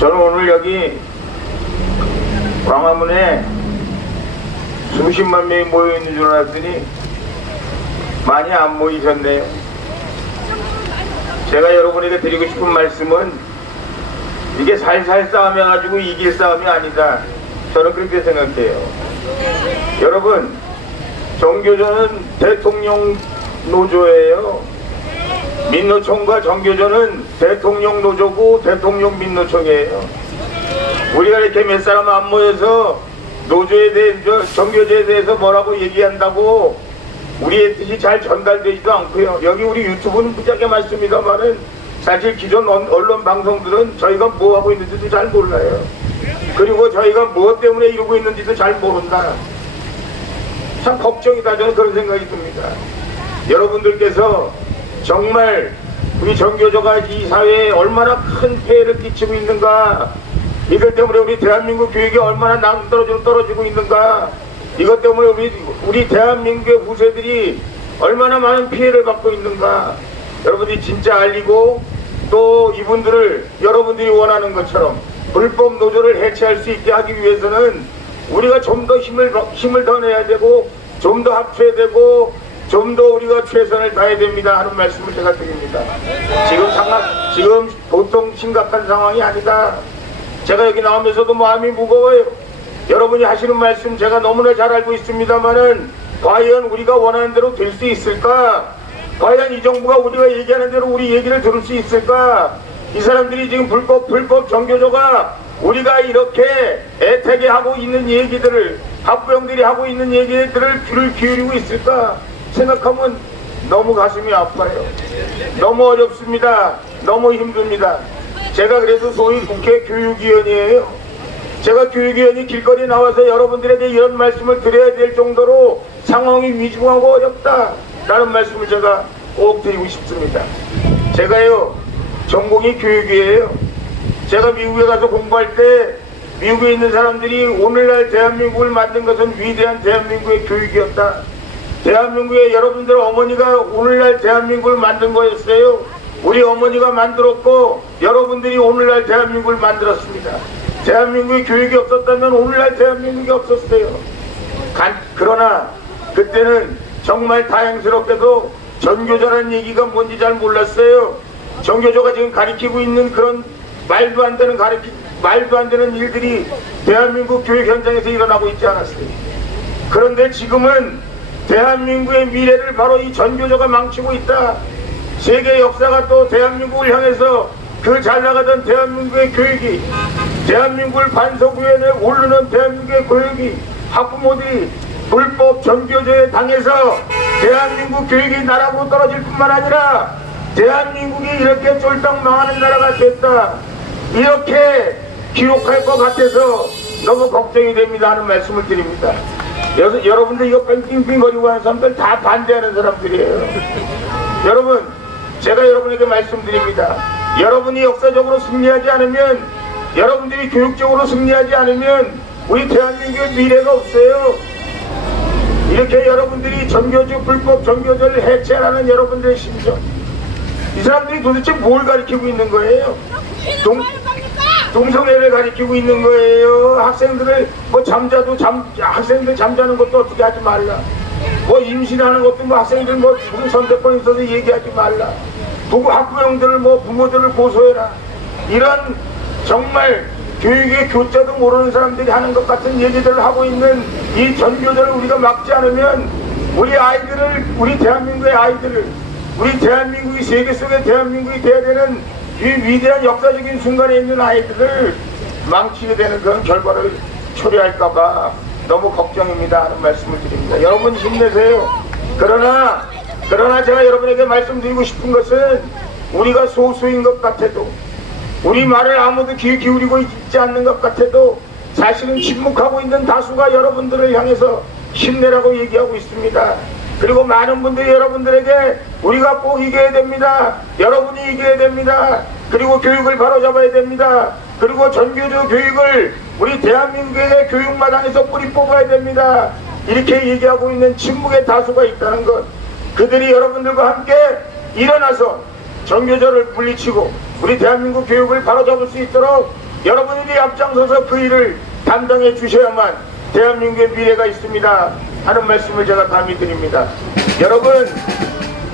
저는 오늘 여기 광화문에 수십만 명이 모여 있는 줄 알았더니 많이 안 모이셨네요. 제가 여러분에게 드리고 싶은 말씀은 이게 살살 싸움해가지고 이길 싸움이 아니다. 저는 그렇게 생각해요. 여러분, 정교조는 대통령 노조예요. 민노총과 정교조는 대통령 노조고 대통령 민노총이에요. 우리가 이렇게 몇 사람 안 모여서 노조에 대해, 정교조에 대해서 뭐라고 얘기한다고 우리의 뜻이 잘 전달되지도 않고요. 여기 우리 유튜브는 무지하게 많습니다만은 사실 기존 언- 언론 방송들은 저희가 뭐 하고 있는지도 잘 몰라요. 그리고 저희가 무엇 때문에 이러고 있는지도 잘 모른다. 참 걱정이다. 저는 그런 생각이 듭니다. 여러분들께서 정말 우리 정교조가 이 사회에 얼마나 큰 폐해를 끼치고 있는가? 이것 때문에 우리 대한민국 교육이 얼마나 낭떨어지고 떨어지고 있는가? 이것 때문에 우리, 우리 대한민국의 후세들이 얼마나 많은 피해를 받고 있는가? 여러분들이 진짜 알리고 또 이분들을 여러분들이 원하는 것처럼 불법 노조를 해체할 수 있게 하기 위해서는 우리가 좀 더 힘을 힘을 더 내야 되고 좀 더 합쳐야 되고 좀 더 우리가 최선을 다해야 됩니다 하는 말씀을 제가 드립니다. 지금 상황 지금 보통 심각한 상황이 아니다. 제가 여기 나오면서도 마음이 무거워요. 여러분이 하시는 말씀 제가 너무나 잘 알고 있습니다만은 과연 우리가 원하는 대로 될 수 있을까? 과연 이 정부가 우리가 얘기하는 대로 우리 얘기를 들을 수 있을까? 이 사람들이 지금 불법 불법 정교조가 우리가 이렇게 애타게 하고 있는 얘기들을 학부형들이 하고 있는 얘기들을 귀를 기울이고 있을까 생각하면 너무 가슴이 아파요. 너무 어렵습니다. 너무 힘듭니다. 제가 그래도 소위 국회 교육위원이에요. 제가 교육위원이 길거리에 나와서 여러분들에게 이런 말씀을 드려야 될 정도로 상황이 위중하고 어렵다 라는 말씀을 제가 꼭 드리고 싶습니다. 제가요 전공이 교육이에요. 제가 미국에 가서 공부할 때 미국에 있는 사람들이 오늘날 대한민국을 만든 것은 위대한 대한민국의 교육이었다. 대한민국의 여러분들 어머니가 오늘날 대한민국을 만든 거였어요. 우리 어머니가 만들었고 여러분들이 오늘날 대한민국을 만들었습니다. 대한민국의 교육이 없었다면 오늘날 대한민국이 없었어요. 간- 그러나 그때는 정말 다행스럽게도 전교조라는 얘기가 뭔지 잘 몰랐어요. 전교조가 지금 가리키고 있는 그런 말도 안 되는 가리키 말도 안 되는 일들이 대한민국 교육 현장에서 일어나고 있지 않았어요. 그런데 지금은 대한민국의 미래를 바로 이 전교조가 망치고 있다. 세계 역사가 또 대한민국을 향해서 그 잘 나가던 대한민국의 교육이 대한민국을 반석위원에 오르는 대한민국의 교육이 학부모들이 불법 전교조에 당해서 대한민국 교육이 나라고 떨어질 뿐만 아니라 대한민국이 이렇게 쫄딱 망하는 나라가 됐다. 이렇게 기록할 것 같아서 너무 걱정이 됩니다 하는 말씀을 드립니다. 여서, 여러분들 이거 뺑뺑뺑거리고 하는 사람들 다 반대하는 사람들이에요. 여러분, 제가 여러분에게 말씀드립니다. 여러분이 역사적으로 승리하지 않으면, 여러분들이 교육적으로 승리하지 않으면, 우리 대한민국의 미래가 없어요. 이렇게 여러분들이 전교조, 불법 전교조를 해체하는 여러분들의 심정. 이 사람들이 도대체 뭘 가리키고 있는 거예요? 동, 동성애를 가리키고 있는 거예요. 학생들을 뭐 잠자도 잠 학생들 잠자는 것도 어떻게 하지 말라. 뭐 임신하는 것도 뭐 학생들 뭐 무슨 선택권 있어서 얘기하지 말라. 부부 학부형들을 뭐 부모들을 고소해라. 이런 정말 교육의 교자도 모르는 사람들이 하는 것 같은 얘기들을 하고 있는 이 전교조를 우리가 막지 않으면 우리 아이들을 우리 대한민국의 아이들을 우리 대한민국이 세계 속의 대한민국이 돼야 되는 이 위대한 역사적인 순간에 있는 아이들을 망치게 되는 그런 결과를 초래할까봐 너무 걱정입니다 하는 말씀을 드립니다. 여러분 힘내세요. 그러나 그러나 제가 여러분에게 말씀드리고 싶은 것은 우리가 소수인 것 같아도 우리 말을 아무도 귀 기울이고 있지 않는 것 같아도 사실은 침묵하고 있는 다수가 여러분들을 향해서 힘내라고 얘기하고 있습니다. 그리고 많은 분들이 여러분들에게 우리가 꼭 이겨야 됩니다. 여러분이 이겨야 됩니다. 그리고 교육을 바로잡아야 됩니다. 그리고 전교조 교육을 우리 대한민국의 교육마당에서 뿌리 뽑아야 됩니다. 이렇게 얘기하고 있는 침묵의 다수가 있다는 것. 그들이 여러분들과 함께 일어나서 정교조를 물리치고 우리 대한민국 교육을 바로잡을 수 있도록 여러분들이 앞장서서 그 일을 담당해 주셔야만 대한민국의 미래가 있습니다 하는 말씀을 제가 감히 드립니다. 여러분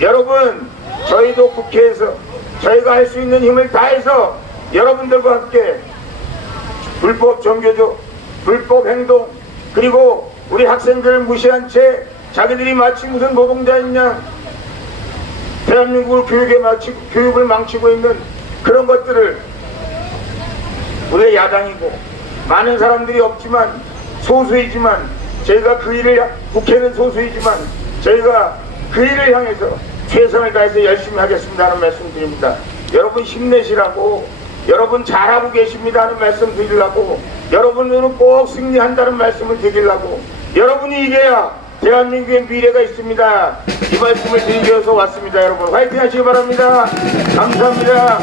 여러분 저희도 국회에서 저희가 할 수 있는 힘을 다해서 여러분들과 함께 불법 종교조, 불법 행동, 그리고 우리 학생들을 무시한 채 자기들이 마치 무슨 노동자였냐 대한민국을 교육에 마치, 교육을 망치고 있는 그런 것들을 우리의 야당이고 많은 사람들이 없지만 소수이지만 저희가 그 일을 국회는 소수이지만 저희가 그 일을 향해서 최선을 다해서 열심히 하겠습니다 하는 말씀 드립니다. 여러분 힘내시라고 여러분 잘하고 계십니다 하는 말씀 드리려고 여러분들은 꼭 승리한다는 말씀을 드리려고 여러분이 이겨야 대한민국의 미래가 있습니다. 이 말씀을 드리기 위해서 왔습니다 여러분. 화이팅 하시기 바랍니다. 감사합니다